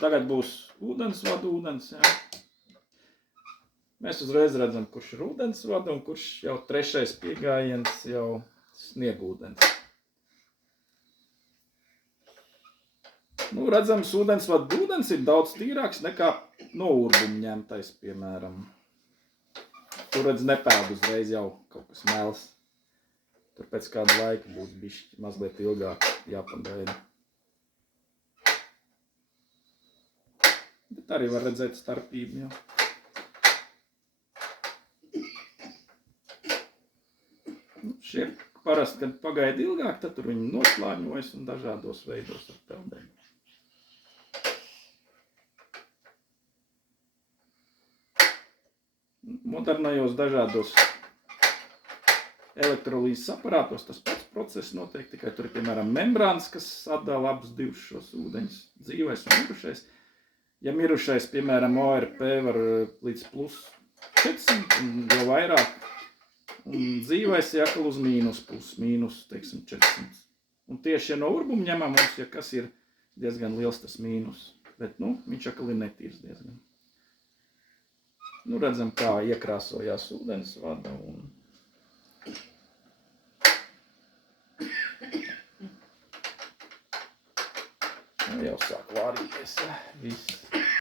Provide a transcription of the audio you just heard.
Tagad būs ūdens, jā. Mēs uzreiz redzam, kurš ir ūdensvada un kurš jau trešais piegājiens jau sniegūdens. Nu, redzams, ūdens ir daudz tīrāks nekā no urbumu ņemtais, piemēram. Tur redz nepēd uzreiz jau kaut kas mels. Tur pēc kāda laika būs bišķi mazliet ilgāk jāpagaida. Bet arī var redzēt starpību jau. Nu, šie parasti, kad pagaida ilgāk, tad tur viņi noslāņojas un dažādos veidos ar peldēm. Modernajos dažādos elektrolīzes aparātos tas pats process notiek, tikai tur ir, piemēram, membrāns, kas atdala abus divus šos ūdeņus, dzīvais un mirušais. Ja mirušais, piemēram, ORP var līdz plus 400 un jau vairāk, un dzīvais jākal uz mīnus, teiksim, 400. Un tieši, ja no urbuma ņemam mums, ja kas ir diezgan liels tas mīnus, bet, nu, viņš jākal ir netīrs diezgan. Nu, redzam, kā iekrāsojās ūdensvada un nu, jau sāk vārīties, viss.